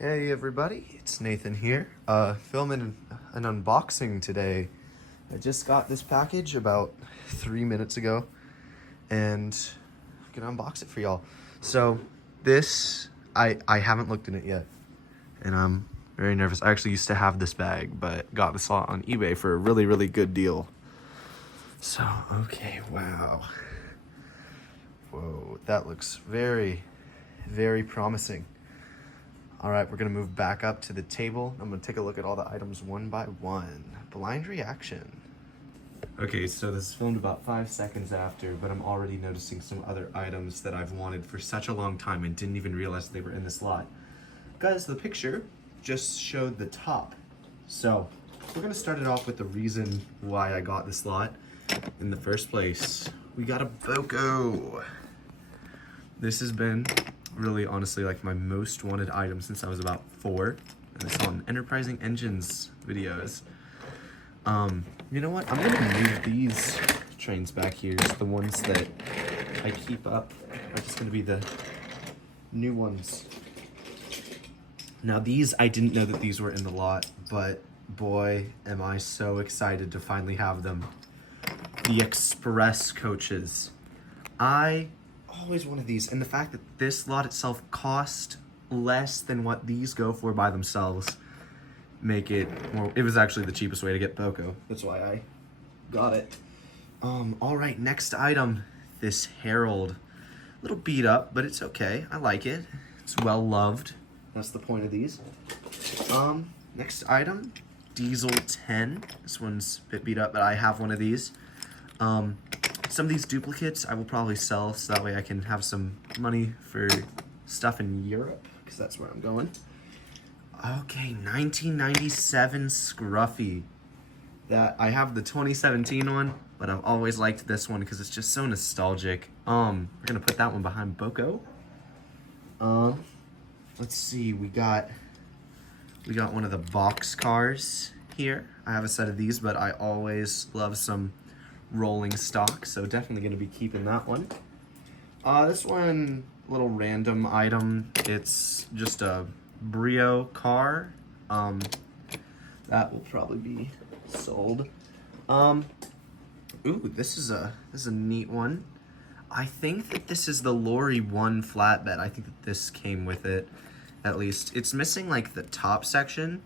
Hey everybody, it's Nathan here, filming an unboxing today. I just got this package about 3 minutes ago, and I'm gonna unbox it for y'all. So this, I haven't looked in it yet, and I'm very nervous. I actually used to have this bag, but got this lot on eBay for a really good deal. So, okay, wow. Whoa, that looks very promising. All right, we're gonna move back up to the table. I'm gonna take a look at all the items one by one. Blind reaction. Okay, so this is filmed about 5 seconds after, but I'm already noticing some other items that I've wanted for such a long time and didn't even realize they were in this lot. Guys, the picture just showed the top. So we're gonna start it off with the reason why I got this lot in the first place. We got a Boko. This has been really honestly like my most wanted item since I was about 4, and I saw in Enterprising Engines videos. You know what? I'm gonna move these trains back here. So the ones that I keep up are just gonna be the new ones. Now these, I didn't know that these were in the lot, but boy, am I so excited to finally have them. The express coaches. I always wanted these, and the fact that this lot itself cost less than what these go for by themselves make it more. It was actually the cheapest way to get Boko. That's why I got it. All right, next item, this Herald. A little beat up, but it's okay. I like it. It's well loved. That's the point of these. Next item, Diesel 10. This one's a bit beat up, but I have one of these. Some of these duplicates I will probably sell, so that way I can have some money for stuff in Europe, because that's where I'm going. Okay, 1997 Scruffy. That I have the 2017 one, but I've always liked this one because it's just so nostalgic. We're gonna put that one behind Boko. Let's see, we got one of the box cars here. I have a set of these, but I always love some rolling stock, so definitely going to be keeping that one. This one, little random item. It's just a Brio car. That will probably be sold. Ooh, this is a neat one. I think that this is the Lorry 1 flatbed. I think that this came with it, at least. It's missing like the top section,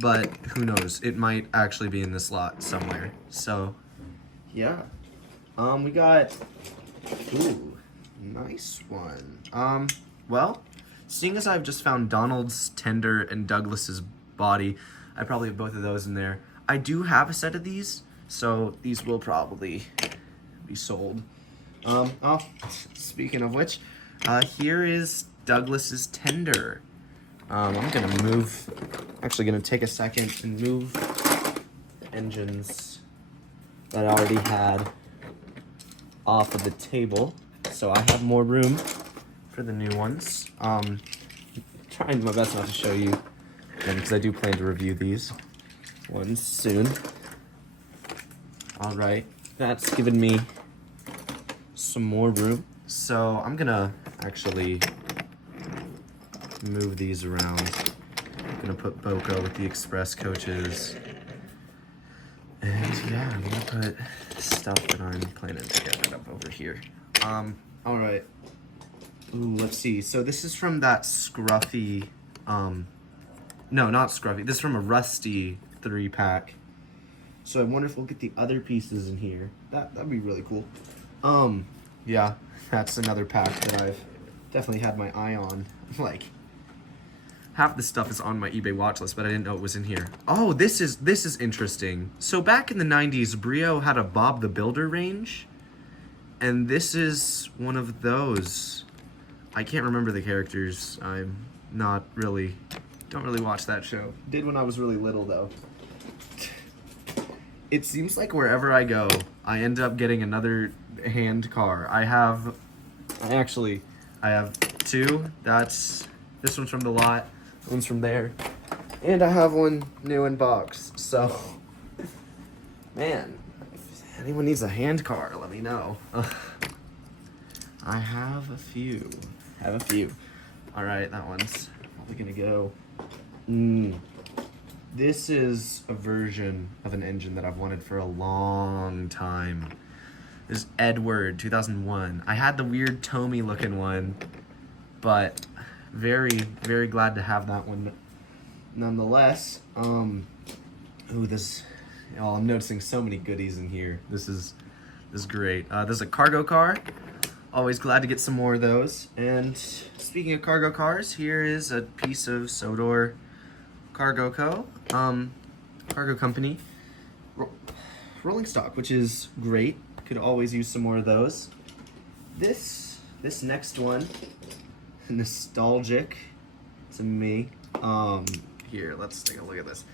but who knows? It might actually be in this lot somewhere. So yeah. We got, ooh, nice one. Well, seeing as I've just found Donald's tender and Douglas's body, I probably have both of those in there. I do have a set of these, so these will probably be sold. Oh, speaking of which, here is Douglas's tender. I'm actually gonna take a second and move the engines that I already had off of the table, so I have more room for the new ones. Trying my best not to show you, because I do plan to review these ones soon. All right, that's given me some more room, so I'm gonna actually move these around. I'm gonna put Boko with the express coaches. And yeah, I'm gonna put stuff that I'm planning to get rid of over here. All right. Ooh, let's see. So this is from that Scruffy, no, not Scruffy. This is from a Rusty 3-pack. So I wonder if we'll get the other pieces in here. That'd be really cool. Yeah, that's another pack that I've definitely had my eye on. Like, half the stuff is on my eBay watch list, but I didn't know it was in here. Oh, this is interesting. So back in the 90s, Brio had a Bob the Builder range, and this is one of those. I can't remember the characters. I'm don't really watch that show. Did when I was really little, though. It seems like wherever I go, I end up getting another hand car. I have two. This one's from the lot. One's from there, and I have one new in box. So, man, if anyone needs a hand car, let me know. I have a few. All right, that one's we're gonna go. This is a version of an engine that I've wanted for a long time. This is Edward 2001. I had the weird Tommy looking one, but very, very glad to have that one nonetheless. Ooh, this, oh, I'm noticing so many goodies in here. This is great. This is a cargo car. Always glad to get some more of those. And speaking of cargo cars, here is a piece of Sodor Cargo Cargo Company rolling stock, which is great. Could always use some more of those. This next one, nostalgic to me. Here, let's take a look at this.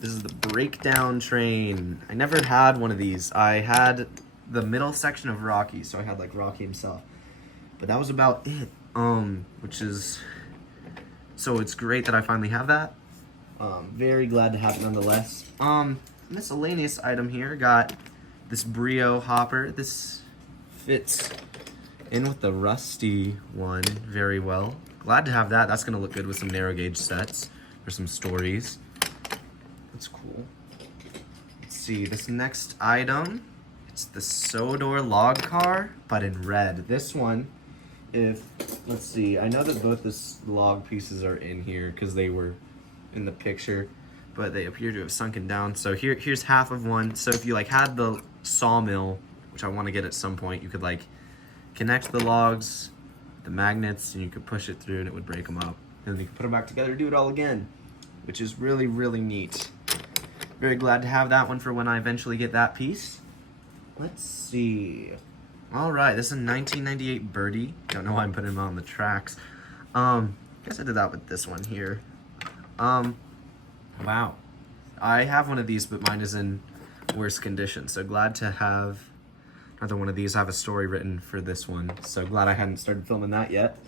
This is the breakdown train. I never had one of these. I had the middle section of Rocky, so I had like Rocky himself, but that was about it. Which is, so it's great that I finally have that. Very glad to have it nonetheless. Miscellaneous item here, got this Brio hopper. This fits in with the rusty one very well. Glad to have that. That's gonna look good with some narrow gauge sets or some stories. That's cool. Let's see, this next item, it's the Sodor log car, but in red. This one, let's see, I know that both the log pieces are in here because they were in the picture, but they appear to have sunken down. So here's half of one. So if you like had the sawmill, which I want to get at some point, you could like connect the logs, the magnets, and you could push it through and it would break them up. And then you could put them back together, do it all again, which is really, really neat. Very glad to have that one for when I eventually get that piece. Let's see. All right, this is a 1998 Birdie. Don't know why I'm putting them on the tracks. Guess I did that with this one here. Wow. I have one of these, but mine is in worse condition. So glad to have another one of these. I have a story written for this one. So glad I hadn't started filming that yet.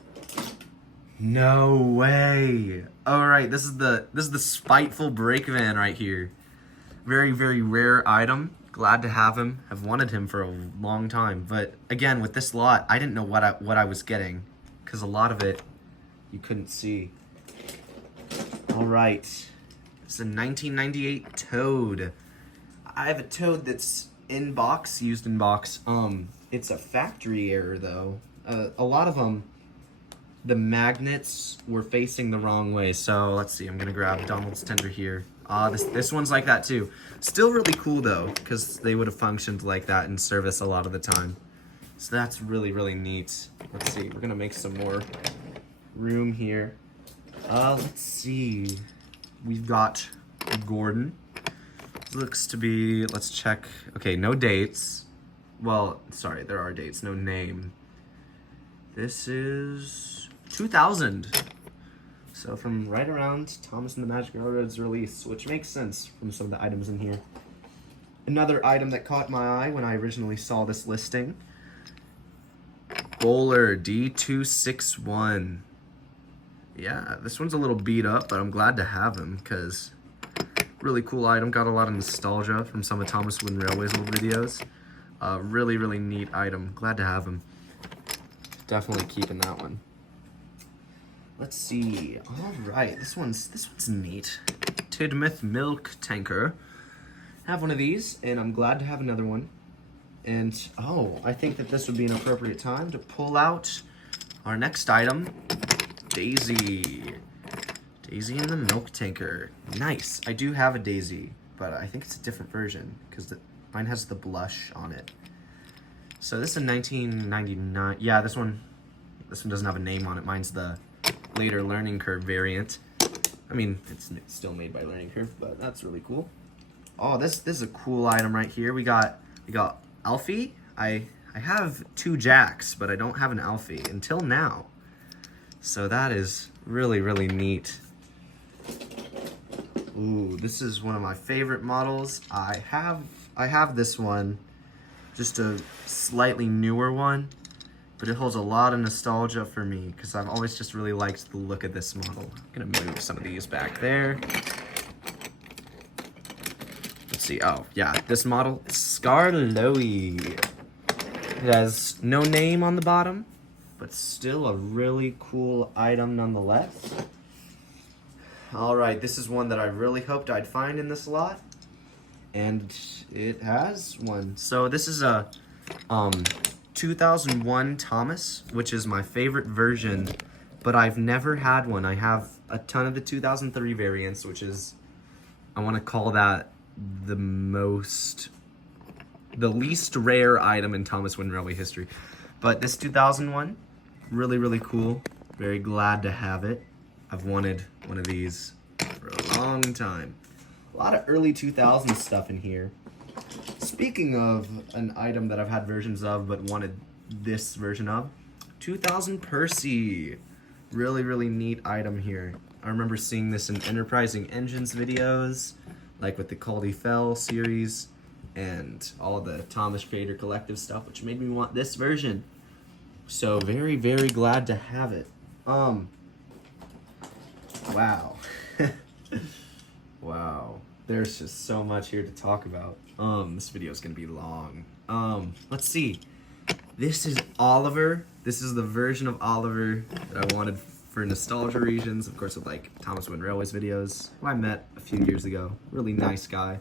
No way. All right, this is the spiteful brake van right here. Very, very rare item. Glad to have him. I've wanted him for a long time. But again, with this lot, I didn't know what I was getting, because a lot of it you couldn't see. All right. It's a 1998 Toad. I have a Toad that's in box, used in box. It's a factory error though. A lot of them, the magnets were facing the wrong way. So let's see, I'm gonna grab Donald's tender here. This one's like that too. Still really cool though, because they would have functioned like that in service a lot of the time. So that's really, really neat. Let's see, we're gonna make some more room here. Let's see. We've got Gordon. Looks to be, let's check. Okay, no dates. Well, sorry, there are dates, no name. This is 2000. So from right around Thomas and the Magic Railroad's release, which makes sense from some of the items in here. Another item that caught my eye when I originally saw this listing. Bowler D261. Yeah, this one's a little beat up, but I'm glad to have him because really cool item. Got a lot of nostalgia from some of Thomas Wooden Railway's old videos. Really, really neat item. Glad to have him. Definitely keeping that one. Let's see. All right, this one's neat. Tidmouth milk tanker. Have one of these, and I'm glad to have another one. And oh, I think that this would be an appropriate time to pull out our next item. Daisy. Daisy in the milk tanker. Nice. I do have a Daisy, but I think it's a different version because mine has the blush on it. So this is a 1999. Yeah, this one doesn't have a name on it. Mine's the later Learning Curve variant. I mean, it's still made by Learning Curve, but that's really cool. Oh, this is a cool item right here. We got Alfie. I have 2 Jacks, but I don't have an Alfie until now. So that is really, really neat. Ooh, this is one of my favorite models. I have this one, just a slightly newer one, but it holds a lot of nostalgia for me because I've always just really liked the look of this model. I'm gonna move some of these back there. Let's see, oh yeah, this model is Scarloey. It has no name on the bottom, but still a really cool item nonetheless. All right, this is one that I really hoped I'd find in this lot, and it has one. So this is a 2001 Thomas, which is my favorite version, but I've never had one. I have a ton of the 2003 variants, which is, I want to call that the least rare item in Thomas Wind Railway history. But this 2001, really, really cool. Very glad to have it. I've wanted one of these for a long time. A lot of early 2000s stuff in here. Speaking of an item that I've had versions of but wanted this version of, 2000 Percy. Really, really neat item here. I remember seeing this in Enterprising Engines videos, like with the Caldy Fell series, and all the Thomas Creator Collective stuff, which made me want this version. So very, very glad to have it. Wow. Wow. There's just so much here to talk about. This video is gonna be long. Let's see. This is Oliver. This is the version of Oliver that I wanted for nostalgia reasons, of course, with like Thomas Wind Railways videos, who I met a few years ago. Really nice guy.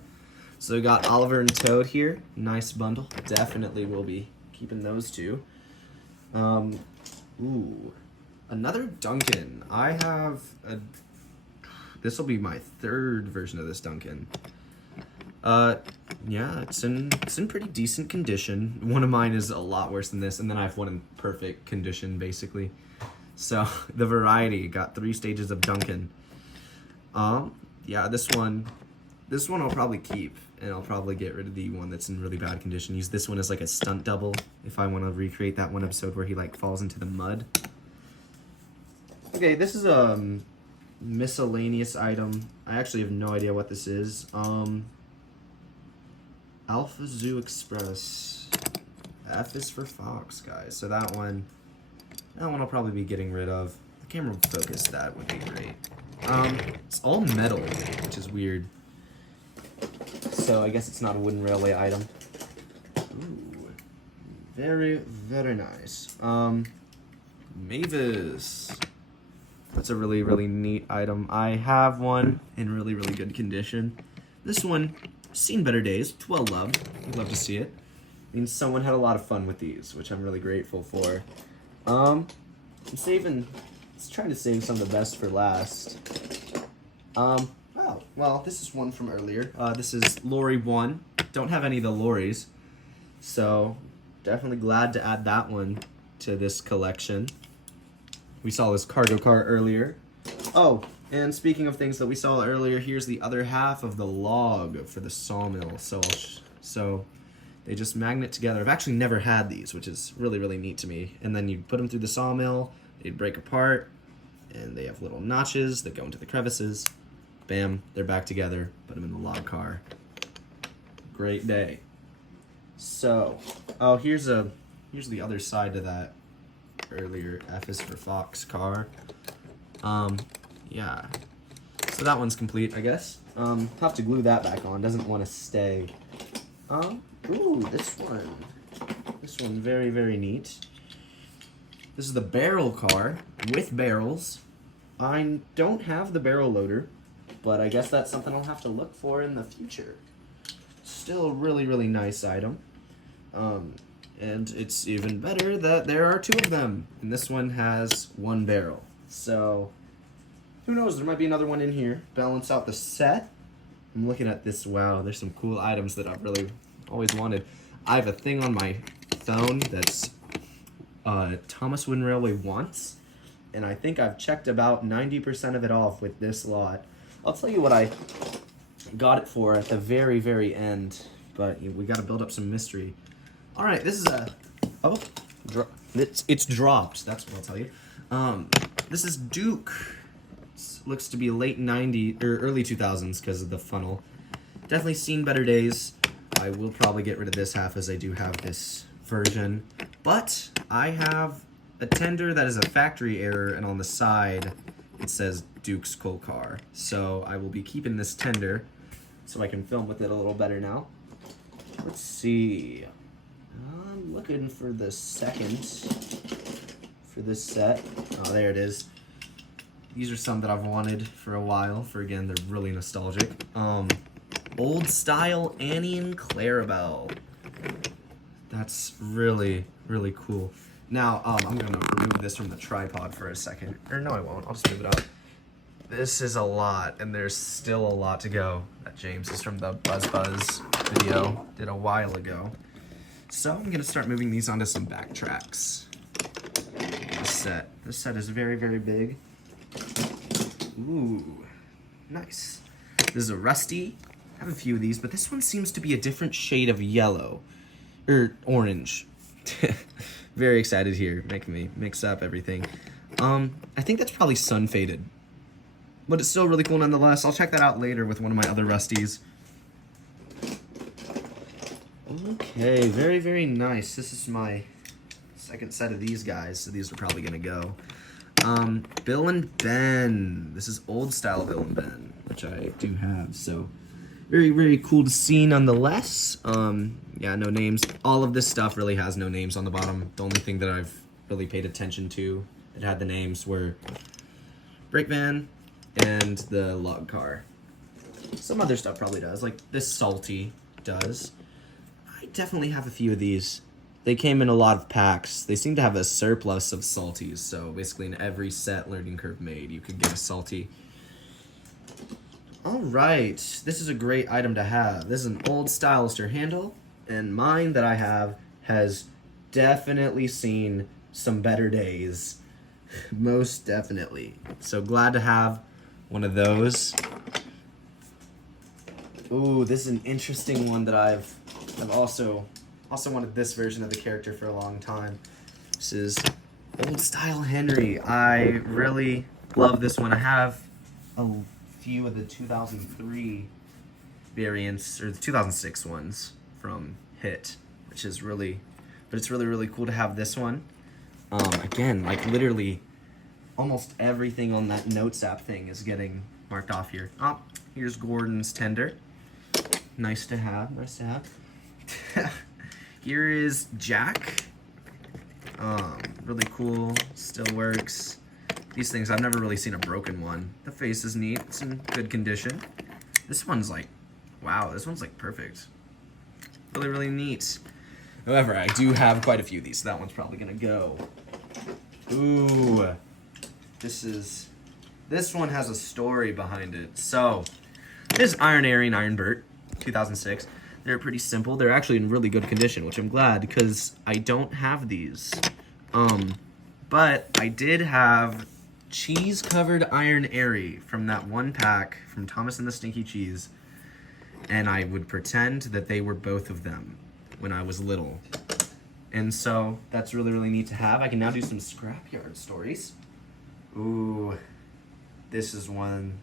So we got Oliver and Toad here. Nice bundle. Definitely will be keeping those two. Ooh, another Duncan. I have a. This will be my third version of this Duncan. Yeah, it's in pretty decent condition. One of mine is a lot worse than this, and then I have one in perfect condition, basically. So the variety got 3 stages of Duncan. Yeah, this one I'll probably keep, and I'll probably get rid of the one that's in really bad condition. Use this one as like a stunt double if I want to recreate that one episode where he like falls into the mud. Okay, this is a miscellaneous item. I actually have no idea what this is. Alpha Zoo Express. F is for Fox, guys. So that one I'll probably be getting rid of. The camera focus, that would be great. It's all metal, which is weird. So I guess it's not a wooden railway item. Ooh, very, very nice. Mavis. That's a really, really neat item. I have one in really, really good condition. This one, seen better days. It's well loved. I'd love to see it. Means someone had a lot of fun with these, which I'm really grateful for. I'm trying to save some of the best for last. Oh, well, this is one from earlier. This is Lorry 1. Don't have any of the lorries, so definitely glad to add that one to this collection. We saw this cargo car earlier. Oh, and speaking of things that we saw earlier, here's the other half of the log for the sawmill. So they just magnet together. I've actually never had these, which is really, really neat to me. And then you put them through the sawmill, they'd break apart, and they have little notches that go into the crevices. Bam, they're back together. Put them in the log car. Great day. So, oh, here's the other side to that earlier F is for Fox car. Yeah. So that one's complete, I guess. Have to glue that back on. Doesn't want to stay. Ooh, this one. This one, very, very neat. This is the barrel car with barrels. I don't have the barrel loader, but I guess that's something I'll have to look for in the future. Still a really, really nice item. And it's even better that there are 2 of them. And this one has 1 barrel. So, who knows, there might be another one in here. Balance out the set. I'm looking at this, wow, there's some cool items that I've really always wanted. I have a thing on my phone that's Thomas Wind Railway Wants. And I think I've checked about 90% of it off with this lot. I'll tell you what I got it for at the very, very end. But we got to build up some mystery. All right, this is it's dropped. That's what I'll tell you. This is Duke. Looks to be late 90s or early 2000s because of the funnel. Definitely seen better days. I will probably get rid of this half as I do have this version. But I have a tender that is a factory error, and on the side it says Duke's Coal Car. So I will be keeping this tender so I can film with it a little better now. Let's see. I'm looking for the second for this set. Oh, there it is. These are some that I've wanted for a while. Again, they're really nostalgic. Old style Annie and Clarabelle. That's really, really cool. Now, I'm gonna remove this from the tripod for a second. Or no, I won't. I'll just move it up. This is a lot, and there's still a lot to go. That James is from the Buzz video, did a while ago. So I'm gonna start moving these onto some backtracks. This set is very, very big. Ooh, nice. This is a Rusty. I have a few of these, but this one seems to be a different shade of yellow. Or orange. Very excited here, making me mix up everything. I think that's probably sun faded. But it's still really cool nonetheless. I'll check that out later with one of my other Rusties. Okay, very, very nice. This is my second set of these guys, so these are probably gonna go. Bill and Ben. This is old style Bill and Ben, which I do have, so very, very cool to see nonetheless. Yeah, no names. All of this stuff really has no names on the bottom. The only thing that I've really paid attention to that had the names were Brake Van and the log car. Some other stuff probably does, like this Salty does. I definitely have a few of these. They came in a lot of packs. They seem to have a surplus of Salties, so basically in every set Learning Curve made, you could get a Salty. All right, this is a great item to have. This is an old Stylister handle, and mine that I have has definitely seen some better days. Most definitely. So glad to have one of those. Ooh, this is an interesting one that I've also wanted this version of the character for a long time. This is Old Style Henry. I really love this one. I have a few of the 2003 variants, or the 2006 ones from Hit, which is really, but it's really, really cool to have this one. Again, like literally almost everything on that Notes app thing is getting marked off here. Oh, here's Gordon's Tender. Nice to have, nice to have. Here is Jack. Really cool, still works. These things, I've never really seen a broken one. The face is neat, it's in good condition. This one's like, wow, this one's like perfect. Really, really neat. However, I do have quite a few of these, so that one's probably gonna go. Ooh, this one has a story behind it. So, this is Iron Airy and Iron Bert, 2006. They're pretty simple. They're actually in really good condition, which I'm glad because I don't have these. But I did have cheese-covered Iron Airy from that one pack from Thomas and the Stinky Cheese, and I would pretend that they were both of them when I was little. And so that's really, really neat to have. I can now do some scrapyard stories. Ooh, this is one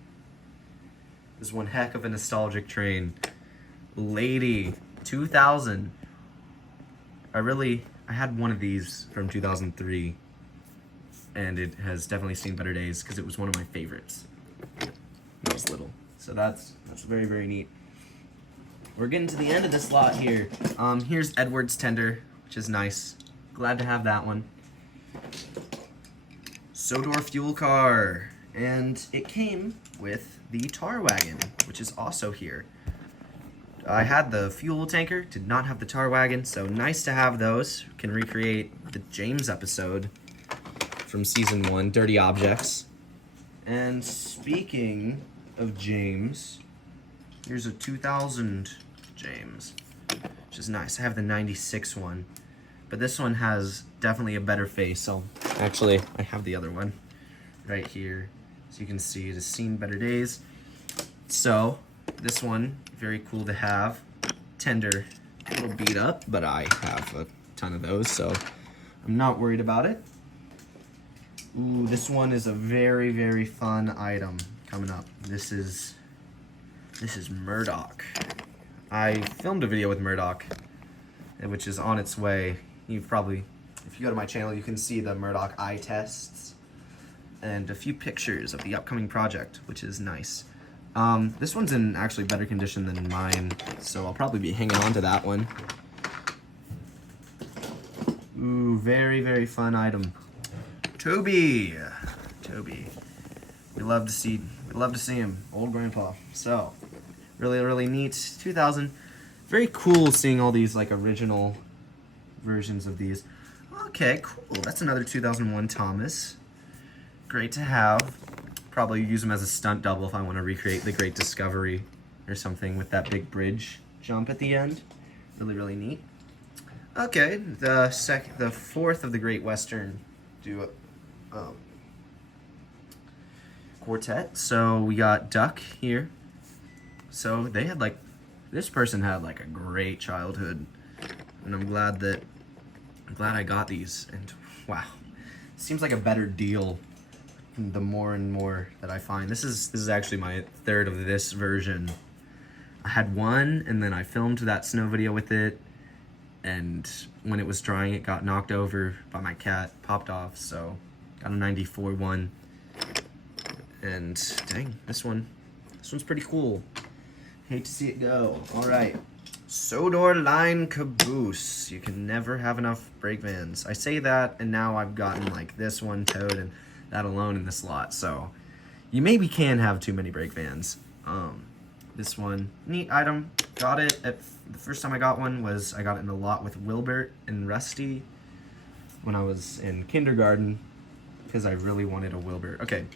heck of a nostalgic train. Lady, 2000. I had one of these from 2003, and it has definitely seen better days because it was one of my favorites when I was little. So that's very, very neat. We're getting to the end of this lot here. Here's Edward's Tender, which is nice. Glad to have that one. Sodor Fuel Car, and it came with the Tar Wagon, which is also here. I had the fuel tanker, did not have the tar wagon, so nice to have those. Can recreate the James episode from season 1, Dirty Objects. And speaking of James, here's a 2000 James, which is nice. I have the 96 one, but this one has definitely a better face, so actually I have the other one right here, so you can see it has seen better days. So this one, very cool to have. Tender, a little beat up, but I have a ton of those, so I'm not worried about it. Ooh, this one is a very, very fun item coming up. This is Murdoch. I filmed a video with Murdoch, which is on its way. You've probably, if you go to my channel, you can see the Murdoch eye tests and a few pictures of the upcoming project, which is nice. This one's in actually better condition than mine, so I'll probably be hanging on to that one. Ooh, very, very fun item. Toby. We love to see him, old grandpa. So, really neat. 2000. Very cool seeing all these like original versions of these. Okay, cool. That's another 2001 Thomas. Great to have. Probably use him as a stunt double if I want to recreate the Great Discovery or something with that big bridge jump at the end. Really neat. Okay, the fourth of the Great Western duo quartet. So we got Duck here. So they had like, this person had like a great childhood, and I'm glad I got these. And wow, seems like a better deal the more and more that I find. This is actually my third of this version. I had one, and then I filmed that snow video with it, and when it was drying, it got knocked over by my cat, popped off. So got a 94 one. And dang, this one's pretty cool. Hate to see it go. All right, Sodor Line Caboose. You can never have enough brake vans. I say that, and now I've gotten like this one towed and that alone in this lot. So you maybe can have too many brake vans. This one, neat item. Got it the first time I got one was I got it in a lot with Wilbert and Rusty when I was in kindergarten because I really wanted a Wilbert. Okay.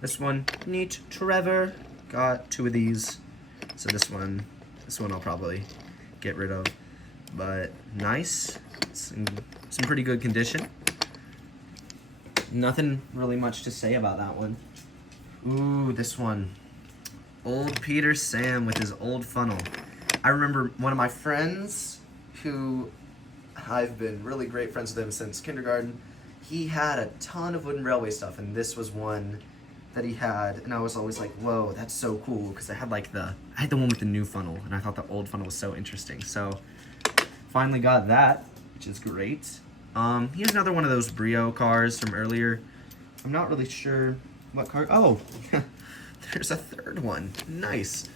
This one, neat. Trevor, got two of these. So this one I'll probably get rid of. But nice, it's in some pretty good condition. Nothing really much to say about that one. Ooh, this one. Old Peter Sam with his old funnel. I remember one of my friends who I've been really great friends with him since kindergarten. He had a ton of wooden railway stuff, and this was one that he had, and I was always like, whoa, that's so cool, because I had the one with the new funnel, and I thought the old funnel was so interesting. So finally got that, which is great. Here's another one of those Brio cars from earlier. I'm not really sure what car. Oh, there's a third one. Nice.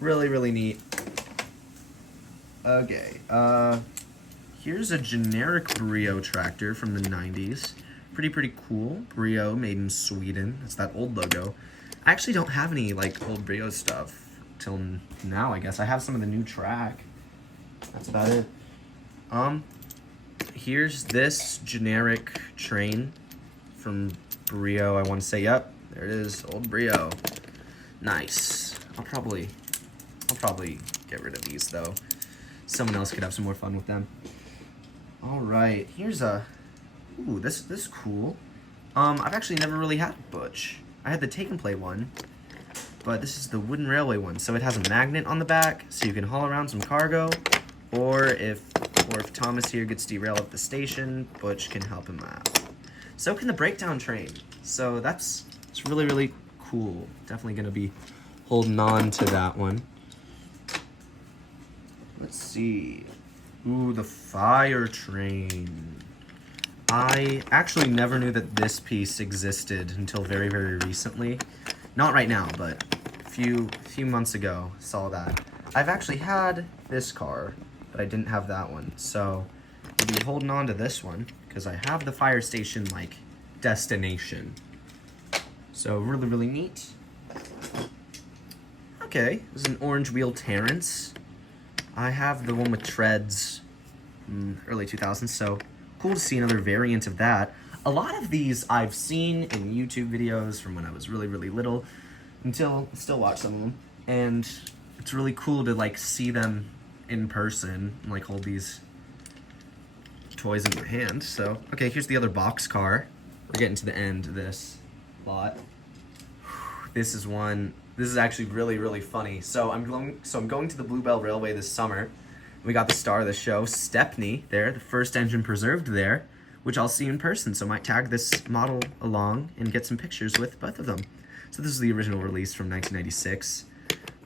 Really neat. Okay, here's a generic Brio tractor from the 90s. Pretty cool. Brio, made in Sweden. It's that old logo. I actually don't have any like old Brio stuff till now, I guess. I have some of the new track. That's about it. Here's this generic train from Brio. I want to say, yep, there it is, old Brio. Nice. I'll probably get rid of these though. Someone else could have some more fun with them. All right, here's a. Ooh, this is cool. I've actually never really had a Butch. I had the Take and Play one, but this is the wooden railway one. So it has a magnet on the back, so you can haul around some cargo, or if Thomas here gets derailed at the station, Butch can help him out. So can the breakdown train. So it's really cool. Definitely gonna be holding on to that one. Let's see. Ooh, the fire train. I actually never knew that this piece existed until very recently. Not right now, but a few months ago, saw that. I've actually had this car, but I didn't have that one. So I'll be holding on to this one because I have the fire station like destination. So really neat. Okay, this is an orange wheel Terrence. I have the one with treads from early 2000s, so cool to see another variant of that. A lot of these I've seen in YouTube videos from when I was really little, until I still watch some of them, and it's really cool to like see them in person and like hold these toys in your hand. So okay, here's the other box car. We're getting to the end of this lot. This is actually really funny. So I'm going to the Bluebell Railway this summer. We got the star of the show, Stepney, there, the first engine preserved there, which I'll see in person. So I might tag this model along and get some pictures with both of them. So this is the original release from 1996.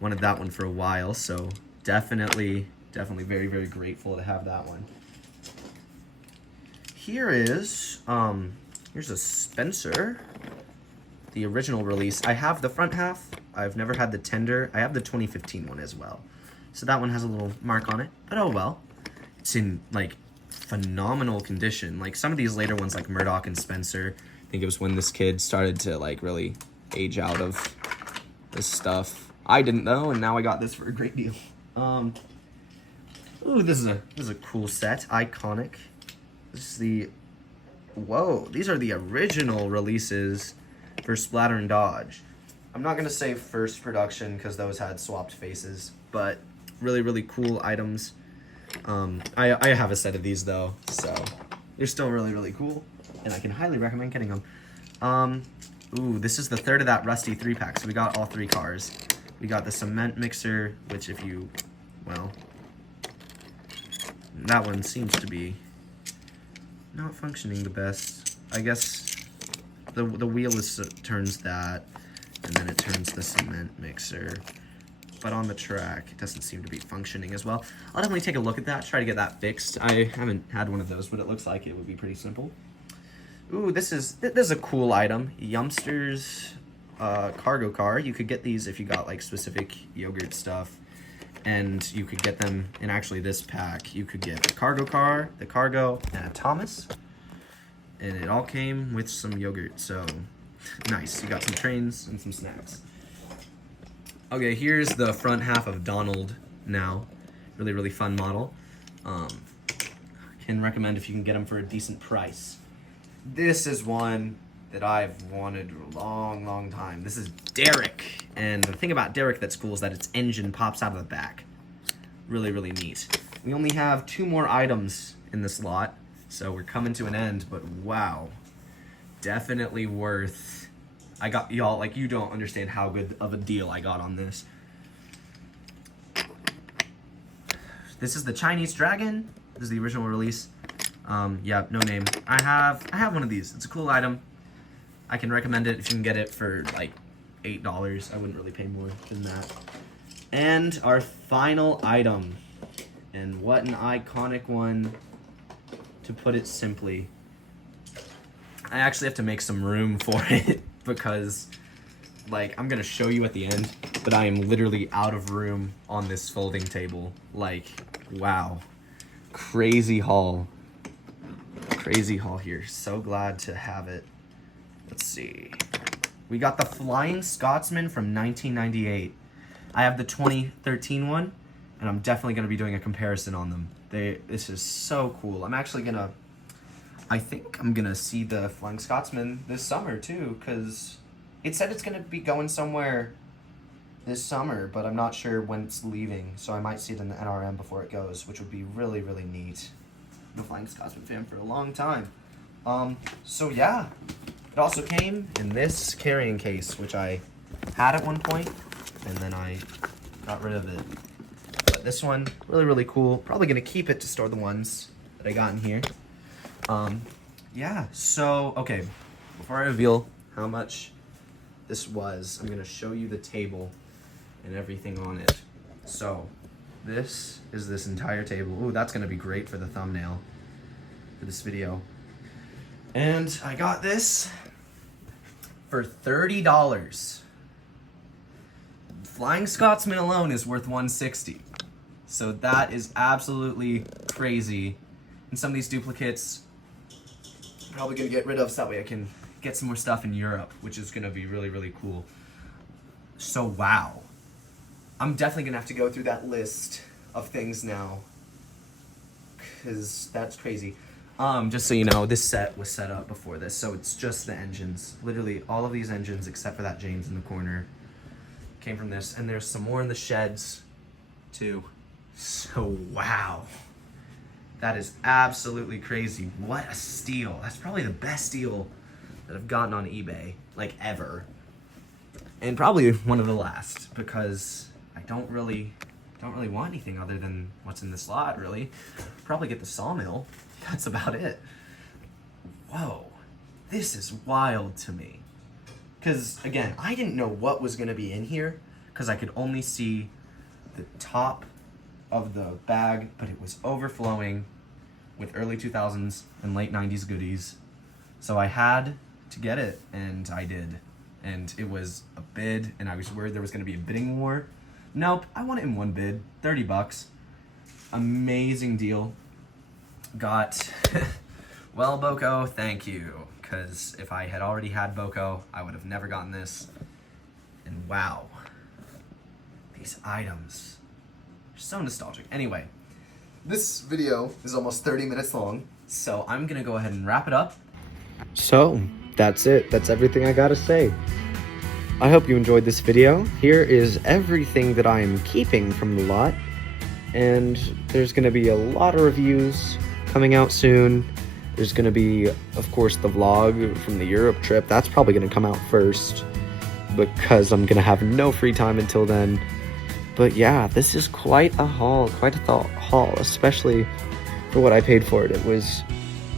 Wanted that one for a while, so definitely very grateful to have that one. Here's a Spencer, the original release. I have the front half. I've never had the tender. I have the 2015 one as well. So that one has a little mark on it, but oh well. It's in like phenomenal condition. Like some of these later ones like Murdoch and Spencer, I think it was when this kid started to like really age out of this stuff. I didn't though, and now I got this for a great deal. Ooh, this is a cool set, iconic. This is the, whoa, these are the original releases for Splatter and Dodge. I'm not gonna say first production because those had swapped faces, but really, really cool items. I have a set of these though, so they're still really, really cool, and I can highly recommend getting them. Ooh, this is the third of that Rusty 3-pack, so we got all 3 cars. We got the cement mixer, which if you, well, that one seems to be not functioning the best. I guess the wheel turns that, and then it turns the cement mixer. But on the track, it doesn't seem to be functioning as well. I'll definitely take a look at that, try to get that fixed. I haven't had one of those, but it looks like it would be pretty simple. Ooh, this is a cool item. Yumpsters cargo car. You could get these if you got like specific yogurt stuff, and you could get them in actually this pack. You could get the cargo car, the cargo, and a Thomas, and it all came with some yogurt. So nice. You got some trains and some snacks. Okay, here's the front half of Donald now. Really, really fun model. Can recommend if you can get them for a decent price. This is one that I've wanted a long, long time. This is Derek. And the thing about Derek that's cool is that its engine pops out of the back. Really, really neat. We only have 2 more items in this lot, so we're coming to an end, but wow. Definitely worth... I got, y'all, like, you don't understand how good of a deal I got on this. This is the Chinese Dragon. This is the original release. Yeah, no name. I have one of these. It's a cool item. I can recommend it if you can get it for like $8. I wouldn't really pay more than that. And our final item. And what an iconic one, to put it simply. I actually have to make some room for it because, like, I'm gonna show you at the end, but I am literally out of room on this folding table. Like, wow. Crazy haul. Crazy haul here. So glad to have it. Let's see. We got the Flying Scotsman from 1998. I have the 2013 one, and I'm definitely going to be doing a comparison on them. This is so cool. I think I'm going to see the Flying Scotsman this summer, too, because it said it's going to be going somewhere this summer, but I'm not sure when it's leaving, so I might see it in the NRM before it goes, which would be really, really neat. I'm a Flying Scotsman fan for a long time. So yeah, it also came in this carrying case, which I had at one point, and then I got rid of it. But this one, really, really cool. Probably gonna keep it to store the ones that I got in here. Yeah, so, okay, before I reveal how much this was, I'm gonna show you the table and everything on it. So, this is this entire table. Ooh, that's gonna be great for the thumbnail for this video. And I got this for $30. Flying Scotsman alone is worth $160. So that is absolutely crazy. And some of these duplicates, I'm probably gonna get rid of so that way I can get some more stuff in Europe, which is gonna be really, really cool. So wow. I'm definitely gonna have to go through that list of things now, because that's crazy. Just so you know, this set was set up before this, so it's just the engines. Literally all of these engines, except for that James in the corner, came from this. And there's some more in the sheds, too. So wow. That is absolutely crazy. What a steal. That's probably the best deal that I've gotten on eBay, like, ever. And probably one of the last, because I don't really want anything other than what's in this lot, really. Probably get the sawmill. That's about it. Whoa. This is wild to me. Because, again, I didn't know what was going to be in here, because I could only see the top of the bag, but it was overflowing with early 2000s and late 90s goodies. So I had to get it, and I did. And it was a bid, and I was worried there was going to be a bidding war. Nope, I won it in one bid, $30. Amazing deal. Got, well, Boko, thank you. Because if I had already had Boko, I would have never gotten this. And wow, these items are so nostalgic. Anyway, this video is almost 30 minutes long, so I'm gonna go ahead and wrap it up. So, that's it. That's everything I gotta say. I hope you enjoyed this video. Here is everything that I am keeping from the lot. And there's gonna be a lot of reviews coming out soon. There's gonna be, of course, the vlog from the Europe trip. That's probably gonna come out first because I'm gonna have no free time until then. But yeah, this is quite a haul, especially for what I paid for it. It was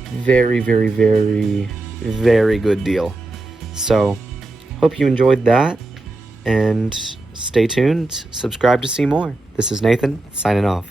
very, very, very, very good deal. So, hope you enjoyed that, and stay tuned, subscribe to see more. This is Nathan, signing off.